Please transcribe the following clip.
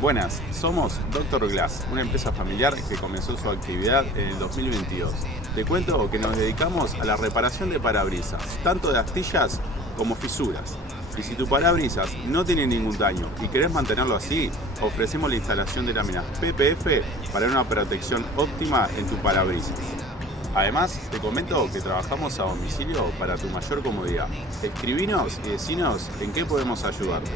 Buenas, somos Doctor Glass, una empresa familiar que comenzó su actividad en el 2022. Te cuento que nos dedicamos a la reparación de parabrisas, tanto de astillas como fisuras. Y si tu parabrisas no tiene ningún daño y querés mantenerlo así, ofrecemos la instalación de láminas PPF para una protección óptima en tu parabrisas. Además, te comento que trabajamos a domicilio para tu mayor comodidad. Escribinos y decinos en qué podemos ayudarte.